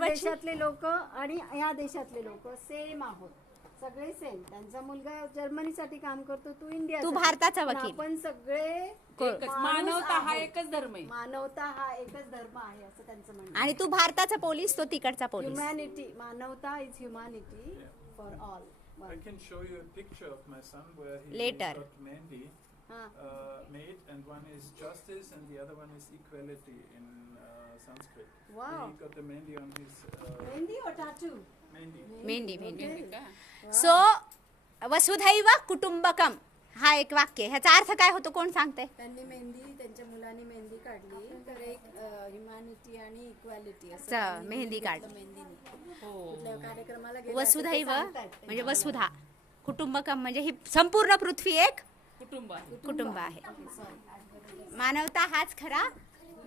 देशातले लोक आणि या देशातले लोक सेम आहोत, सगळे सेम. त्यांचा मुलगा जर्मनीसाठी काम करतो, तू इंडिया, तू भारताचा वकील. आपण सगळे मानवता हा एकच धर्म आहे. मानवता हा एकच धर्म आहे असं त्यांचं म्हणणं. आणि तू भारताचा पोलीस, तो तिकडचा पोलीस. ह्युमॅनिटी, मानवता is humanity for all. I can show you a picture of my son where he Later. got Mehndi made, and one is justice and the other one is equality in Sanskrit. Wow. He got the Mehndi on his mehndi or tattoo? Mehndi. मेंढी मेंढी. का? So वसुधैव कुटुंबकम हा एक वाक्य, ह्याचा अर्थ काय होतो कोण सांगते? त्यांनी मेहंदी, त्यांच्या मुलांनी मेहंदी काढली, तर एक ह्युमॅनिटी आणि इक्वॅलिटी असं च- त्यांनी मेहंदी काढली. मेहंदीने. हो. कुठल्या कार्यक्रमाला गेले वसुधैव असेल ते सांगतायत ते. म्हणजे वसुधा, कुटुंबकम म्हणजे ही संपूर्ण पृथ्वी एक कुटुंब आहे. कुटुंब आहे. मानवता हाच खरा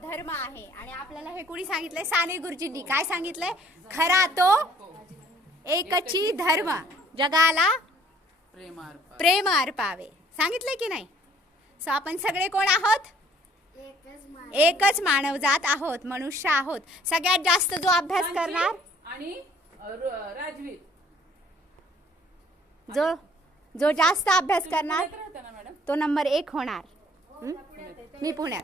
धर्म आहे. आणि आपल्याला हे कोणी सांगितलंय? साने गुरुजींनी. काय सांगितलंय? खरा तो एकची धर्म, जगाला प्रेमार्पण. प्रेम अर्पावे. सांगितलंय की नाही? सो आपण सगळे कोण आहोत? एकच मानवजात आहोत, मनुष्य आहोत. सगळ्यात जास्त जो अभ्यास करणार, आणि राजवीर जो जास्त अभ्यास करणार पुण्यात राहता ना मॅडम? तो नंबर 1 होणार. मी पुण्यात.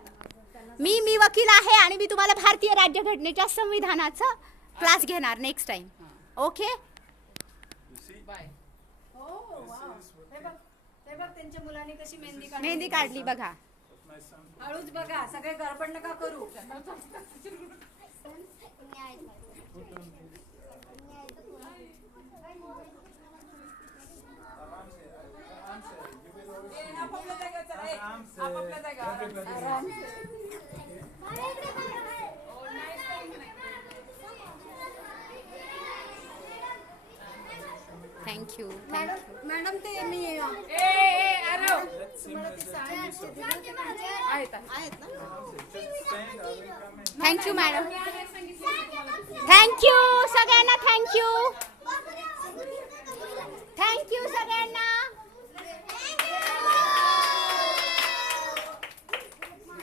मी वकील आहे आणि मी तुम्हाला भारतीय राज्यघटनेच्या संविधानाचं क्लास घेणार next time. Okay. You see, bye. हो, वाव. हे बघ, ते बघ त्यांच्या मुलांनी कशी मेहंदी काढली. मेहंदी काढली बघा. of my son. हळूच बघा, सगळे गडबड नका करू. आपापल्या जागेवर चला, ए. आराम से. आपापल्या जागेवर. Everybody. आराम से. Oh, nice time. Thank you. Madam ते मी ए, अरे. Let's sing as a team song. आहेत, आहेत. आहेत ना. Just stand, I will come in. Thank you madam. Thank you सगळ्यांना. थँक्यू.